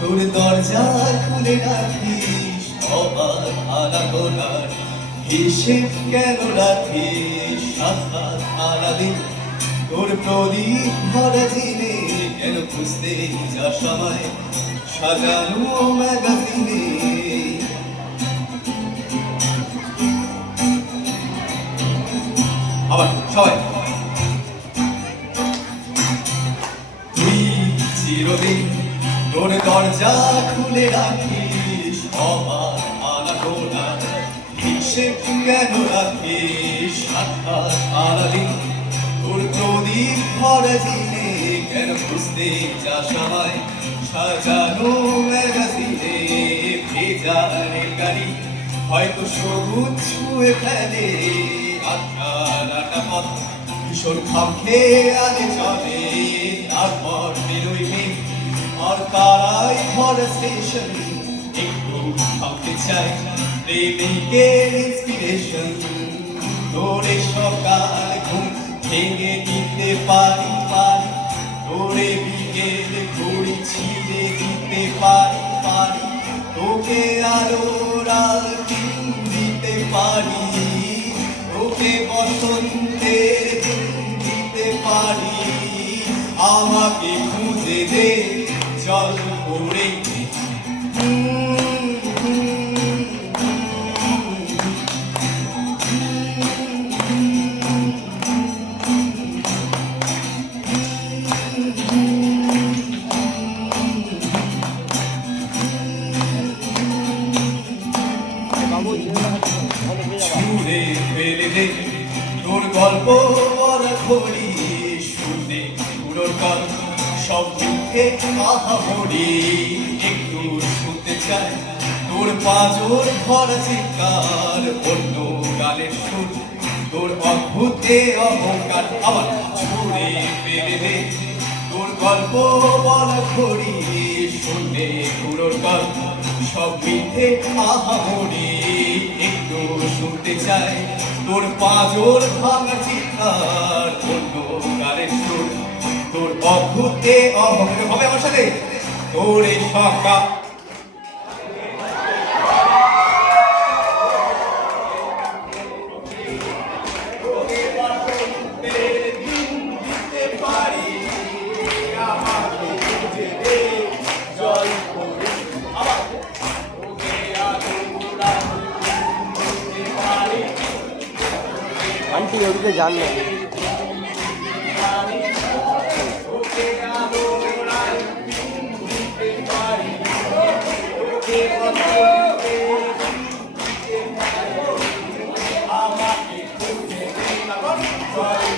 তোর দরজা খুলে রাখি, সবার আলা গোলার হিসেব কেন রাখি সাক্ষাৎ আলাদিন তোর প্রদীপ ভরা দিনে কেন খুঁজতে যা সময়, সাজানো ম্যাগাজিনে। আবার সবাই। তুই চিরদিন তোর দরজা খুলে রাখিস অবাক আনাগোনা হিসেব কেন রাখিস সাক্ষাৎ আলাদিন তোর প্রদীপ ভরা দিনে কেন খুঁজতে যা সময় সাজানো ম্যাগাজিনে ভেজা গাড়ি হয়তো সবুজ ছুঁয়ে ফেলে আটটা পথ। ভীষণ খাম খেয়ে আগে চলে, তারপর আর থামতে চাই প্রেমিকের ইন্সপিরেশন তোরে সকাল ঘুম ভেঙে দিতে পারি পারি তোরে বিকেল ঘড়ি ছিঁড়ে দিতে পারি পারি তোকে রাল দিন দিতে পারি তোকে বসন্তের জল করে ছুঁড়ে ফেলে দে তোর গল্প বলা খড়ি শুনে পুরোর গল্প সব মিথ্যে আহামরি একটু শুনতে চাই। তোর পাঁজর ভরা চিৎকার অন্য গানের সুর। তোর অদ্ভুতে অহংকার আবার ছুঁড়ে ফেলে তোর গল্প বলা খড়ি শুনে পুরোর গল্প সব মিথ্যে আহামরি একটু শুনতে চাই। তোর পাঁজর ভাঙা চিৎকার অন্য গানের সুর। তোর অদ্ভুতে অহংকার হবে আমার সাথে? তোর এই যান না। আমাকে